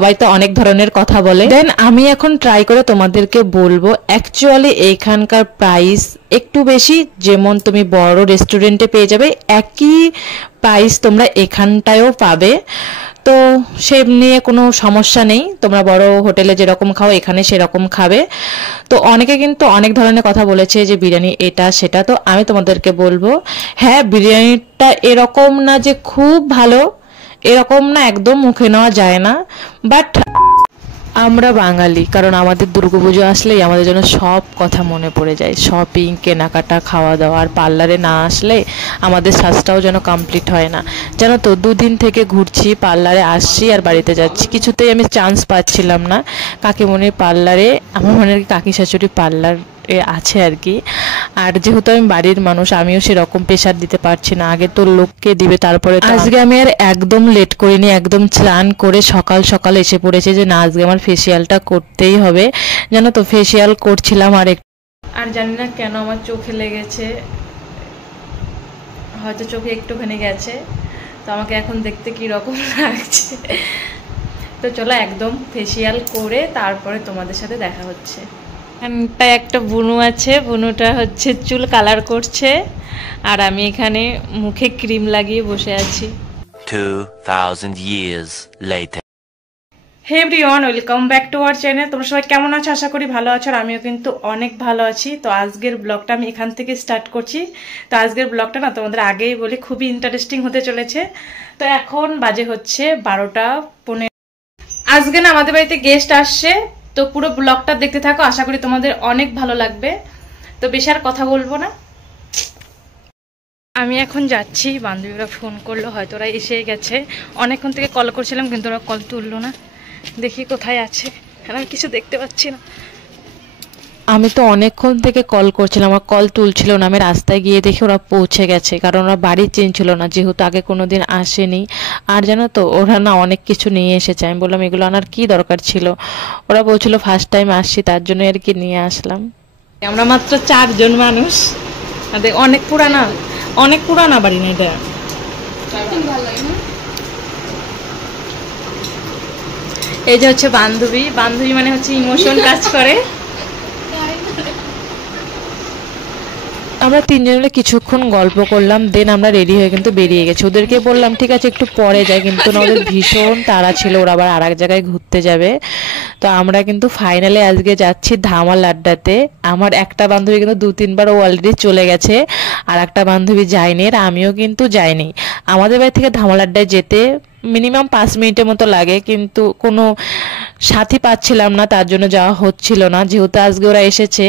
সবাই তো অনেক ধরনের কথা বলে। দেন আমি এখন ট্রাই করে তোমাদেরকে বলবো অ্যাকচুয়ালি এইখানকার প্রাইস একটু বেশি, যেমন তুমি বড় রেস্টুরেন্টে পেয়ে যাবে একই প্রাইস তোমরা এখানটায়ও পাবে। তো সে নিয়ে কোনো সমস্যা নেই, তোমরা বড় হোটেলে যেরকম খাও এখানে সেরকম খাবে। তো অনেকে কিন্তু অনেক ধরনের কথা বলেছে যে বিরিয়ানি এটা সেটা, তো আমি তোমাদেরকে বলবো হ্যাঁ বিরিয়ানিটা এরকম না যে খুব ভালো, এরকম না একদম মুখে নেওয়া যায় না। বাট আমরা বাঙালি, কারণ আমাদের দুর্গাপুজো আসলেই আমাদের জন্য সব কথা মনে পড়ে যায়, শপিং, কেনাকাটা, খাওয়া দাওয়া। আর পার্লারে না আসলে আমাদের সাজটাও যেন কমপ্লিট হয় না। জানো তো 2 দিন থেকে ঘুরছি, পার্লারে আসছি আর বাড়িতে যাচ্ছি, কিছুতেই আমি চান্স পাচ্ছিলাম না। কাকিমণির পার্লারে, আমার মনে হয় কাকি শাশুড়ি পার্লার আছে আর কি। আর যেহেতু আমি বাড়ির মানুষ, আমিও সেরকম প্রেশার দিতে পারছি না, আগে তো লোককে দিবে তারপরে। আজকে আমি আর একদম লেট করিনি, একদম স্নান করে সকাল সকাল এসে পড়েছে যে না আজকে আমার ফেসিয়ালটা করতেই হবে। জানো তো ফেসিয়াল করছিলাম আর জানি না কেন আমার চোখে লেগেছে, হয়তো চোখে একটুখানি গেছে, তো আমাকে এখন দেখতে কি রকম লাগছে। তো চলো একদম ফেসিয়াল করে তারপরে তোমাদের সাথে দেখা হচ্ছে। এখানটায় একটা বুনু আছে, বুনুটা হচ্ছে চুল কালার করছে, আর আমি এখানে মুখে ক্রিম লাগিয়ে বসে আছি। 2000 years later. Hey everyone, welcome back to our channel. তোমরা সবাই কেমন আছো? আশা করি ভালো আছো, আর আমিও কিন্তু অনেক ভালো আছি। তো আজকের ব্লগটা আমি এখান থেকে স্টার্ট করছি। তো আজকের ব্লগটা না তোমাদের আগেই বলি খুবই ইন্টারেস্টিং হতে চলেছে। তো এখন বাজে হচ্ছে 12টা 15। আজকে না আমাদের বাড়িতে গেস্ট আসছে, তো পুরো ব্লগটা দেখতে থাকো, আশা করি তোমাদের অনেক ভালো লাগবে। তো বেশি আর কথা বলবো না, আমি এখন যাচ্ছি। বান্ধবীরা ফোন করলো, হয়তো ওরা এসে গেছে। অনেকক্ষণ থেকে কল করছিলাম কিন্তু ওরা কল তুললো না, দেখি কোথায় আছে, আমি কিছু দেখতে পাচ্ছি না। আমি তো অনেকক্ষণ থেকে কল করছিলাম, আমার কল তুলছিল না। আমি রাস্তায় গিয়ে দেখি ওরা পৌঁছে গেছে, কারণ ওরা বাড়ি চেঞ্জ ছিল না, যেহেতু আগে কোনোদিন আসেনি। আর জানো তো ওরা না অনেক কিছু নিয়ে এসেছে, আমি বললাম এগুলো আনার কি দরকার ছিল। ওরা বলছিল ফার্স্ট টাইম আসছি তার জন্য আর কি নিয়ে আসলাম। আমরা মাত্র 4 জন মানুষ, অনেক পুরানা বাড়ি না এটা। এই যে হচ্ছে বান্ধবী, বান্ধবী মানে হচ্ছে ইমোশন কাজ করে। আমরা 3 জন মিলে কিছুক্ষণ গল্প করলাম, দেন আমরা রেডি হয়ে কিন্তু বেরিয়ে গেছি। ওদেরকে বললাম ঠিক আছে একটু পরে যাই, কিন্তু না ওদের ভীষণ তাড়া ছিল, ওরা আবার আর এক জায়গায় ঘুরতে যাবে। তো আমরা কিন্তু ফাইনালি আজকে যাচ্ছি ধামাল আড্ডাতে। আমার একটা বান্ধবী কিন্তু 2-3 বার ও অলরেডি চলে গেছে, আর একটা বান্ধবী যায়নি, আর আমিও কিন্তু যাইনি। আমাদের বাড়ি থেকে ধামাল আড্ডায় যেতে মিনিমাম 5 মিনিটের মতো লাগে, কিন্তু কোনো সাথী পাচ্ছিলাম না, তার জন্য যাওয়া হচ্ছিল না। যেহেতু আজকে ওরা এসেছে,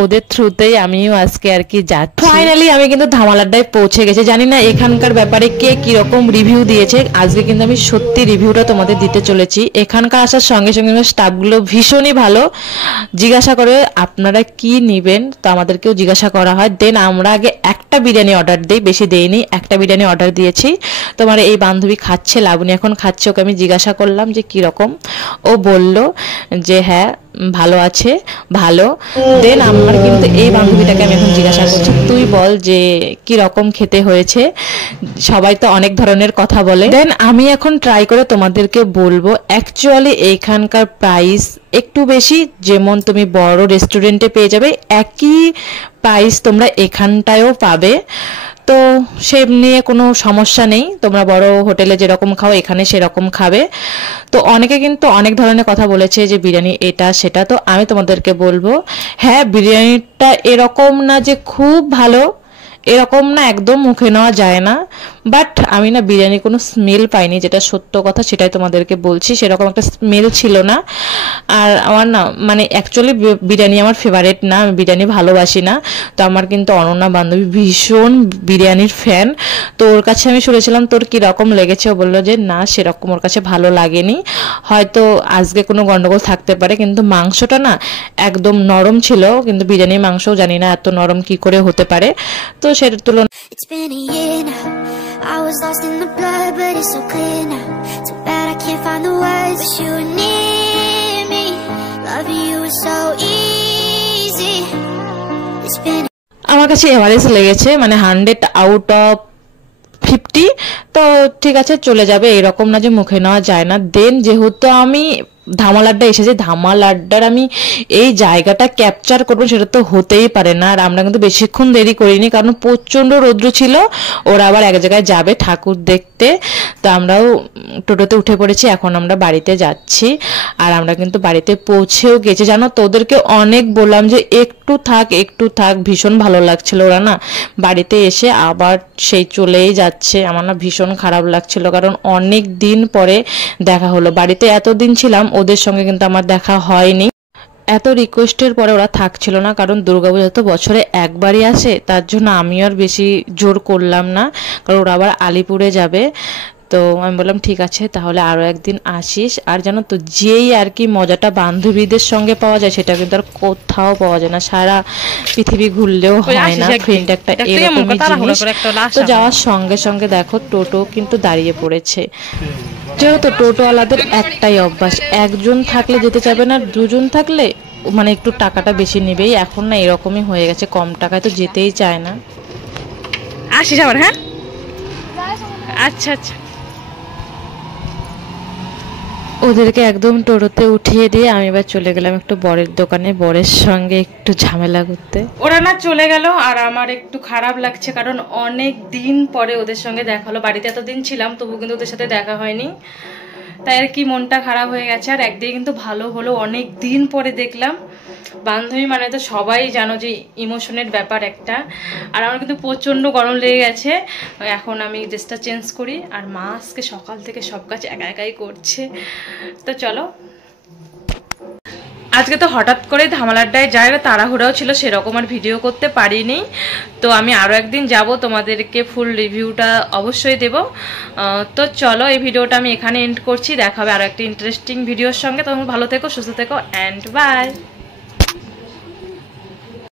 ওদের থ্রুতেই আমিও আজকে আর কি যাচ্ছি। ফাইনালি আমি কিন্তু ধামাল আড্ডায় পৌঁছে গেছি। জানি না এখানকার ব্যাপারে কে কিরকম রিভিউ দিয়েছে, আজকে কিন্তু আমি সত্যি রিভিউটা তোমাদের দিতে চলেছি। এখানকার আসার সঙ্গে সঙ্গে স্টাফগুলো ভীষণই ভালো, জিজ্ঞাসা করে আপনারা কি নিবেন, তো আমাদেরকেও জিজ্ঞাসা করা হয়। দেন আমরা আগে একটা বিরিয়ানি অর্ডার দিই, বেশি দেইনি, একটা বিরিয়ানি অর্ডার দিয়েছি। তোমার এই বান্ধবী খাচ্ছে, লাবণী এখন খাচ্ছে, ওকে আমি জিজ্ঞাসা করলাম যে কিরকম, ও বলল যে হ্যাঁ ভালো আছে, ভালো। দেন আমার কিন্তু এই বান্ধবীটাকে আমি এখন জিজ্ঞাসা করছি তুই বল যে কি রকম খেতে হয়েছে, সবাই তো অনেক ধরনের কথা বলে। দেন আমি এখন ট্রাই করে তোমাদেরকে বলবো অ্যাকচুয়ালি এইখানকার প্রাইস একটু বেশি, যেমন তুমি বড় রেস্টুরেন্টে পেয়ে যাবে একই প্রাইস তোমরা এখানটায়ও পাবে। তো সে নিয়ে কোনো সমস্যা নেই, তোমরা বড় হোটেলে যেরকম খাও এখানে সেরকম খাবে। তো অনেকে কিন্তু অনেক ধরনের কথা বলেছে যে বিরিয়ানি এটা সেটা, তো আমি তোমাদেরকে বলবো হ্যাঁ বিরিয়ানিটা এরকম না যে খুব ভালো, এরকম না একদম মুখে নেওয়া যায় না। বাট আমি না বিরিয়ানি কোনো স্মেল পাইনি, যেটা সত্য কথা সেটাই তোমাদেরকে বলছি, সেরকম একটা স্মেল ছিল না। আর আমার না মানে অ্যাকচুয়ালি বিরিয়ানি আমার ফেভারিট না, আমি বিরিয়ানি ভালোবাসি না। তো আমার কিন্তু অনন্যা বান্ধবী ভীষণ বিরিয়ানির ফ্যান, তো ওর কাছে আমি শুনেছিলাম তোর কীরকম লেগেছে, ও বললো যে না সেরকম ওর কাছে ভালো লাগেনি, হয়তো আজকে কোনো গন্ডগোল থাকতে পারে, কিন্তু মাংসটা না একদম নরম ছিল, কিন্তু বিরিয়ানির মাংসও জানি না এত নরম কি করে হতে পারে। তো সেটার তুলনায় It's been a year now. I was lost in the blood, but it's so clear now. Too bad I can't find the words. Wish you were near me. Loving you was so easy. It's been আমার কাছে average লেগেছে, মানে 100 out of 50, তো ঠিক আছে চলে যাবে, এরকম না যে মুখে নেওয়া যায় না। দেন যেহেতু আমি ধামাল আড্ডা এসেছে, ধামাল আড্ডার আমি এই জায়গাটা ক্যাপচার করবো সেটা তো হতেই পারে না। আর আমরা কিন্তু বেশিক্ষণ দেরি করিনি, কারণ প্রচণ্ড রৌদ্র ছিল। ওরা আবার এক জায়গায় যাবে ঠাকুর দেখতে, তো আমরাও টোটোতে উঠে পড়েছি। এখন আমরা বাড়িতে যাচ্ছি, আর আমরা কিন্তু বাড়িতে পৌঁছেও গেছি। জানো তো ওদেরকে অনেক বললাম যে একটু থাক, ভীষণ ভালো লাগছিল। ওরা না বাড়িতে এসে আবার সেই চলেই যাচ্ছে। আমার না ভীষণ খারাপ লাগছিল, কারণ অনেক দিন পরে দেখা হলো। বাড়িতে এতদিন ছিলাম, ওদের সঙ্গে কিন্তু আমার দেখা হয়নি। এত রিকোয়েস্টের পরে ওরা থাকছিল না, কারণ দুর্গাপূজা তো বছরে একবারই আসে, তার জন্য আমিও আর বেশি জোর করলাম না, কারণ ওরা আবার আলিপুরে যাবে। তো আমি বললাম ঠিক আছে তাহলে আরও একদিন আসিস। আর জানো তো যেই আর কি মজাটা বান্ধবীদের সঙ্গে পাওয়া যায় সেটা কিন্তু আর কোথাও পাওয়া যায় না, সারা পৃথিবী ঘুরলেও হয় না। ফ্রেন্ড একটা এরকমই জিনিস। তো যাওয়ার সঙ্গে সঙ্গে দেখো টোটো কিন্তু দাঁড়িয়ে পড়েছে। যেহেতু টোটোওয়ালাদের একটাই অভ্যাস, একজন থাকলে যেতে চাবে না, দুজন থাকলে মানে একটু টাকাটা বেশি নেবেই। এখন না এরকমই হয়ে গেছে, কম টাকায় তো যেতেই চায় না। আসিস আবার? হ্যাঁ আচ্ছা আচ্ছা। ওদেরকে একদম টোটোতে উঠিয়ে দিয়ে আমি এবার চলে গেলাম একটু বরের দোকানে, বরের সঙ্গে একটু ঝামেলা করতে। ওরা না চলে গেল, আর আমার একটু খারাপ লাগছে, কারণ অনেক দিন পরে ওদের সঙ্গে দেখা হলো। বাড়িতে এতদিন ছিলাম তবু কিন্তু ওদের সাথে দেখা হয়নি, তাই আর কি মনটা খারাপ হয়ে গেছে। আর একদিকে কিন্তু ভালো হলো, অনেক দিন পরে দেখলাম। বান্ধবী মানে তো সবাই জানো যে ইমোশনের ব্যাপার একটা। আর আমার কিন্তু প্রচণ্ড গরম লেগে গেছে। এখন আমি ড্রেসটা চেঞ্জ করি, আর মা আজকে সকাল থেকে সব কাজ একাই করছে। তো চলো, আজকে তো হঠাৎ করে ধামাল আড্ডায় যায়, তাড়াহুড়াও ছিল, সেরকম আর ভিডিও করতে পারিনি। তো আমি আরও একদিন যাব, তোমাদেরকে ফুল রিভিউটা অবশ্যই দেব। তো চলো এই ভিডিওটা আমি এখানে এন্ড করছি। দেখা হবে আরও একটা ইন্টারেস্টিং ভিডিওর সঙ্গে। তোমরা ভালো থেকো, সুস্থ থেকো, অ্যান্ড বাই।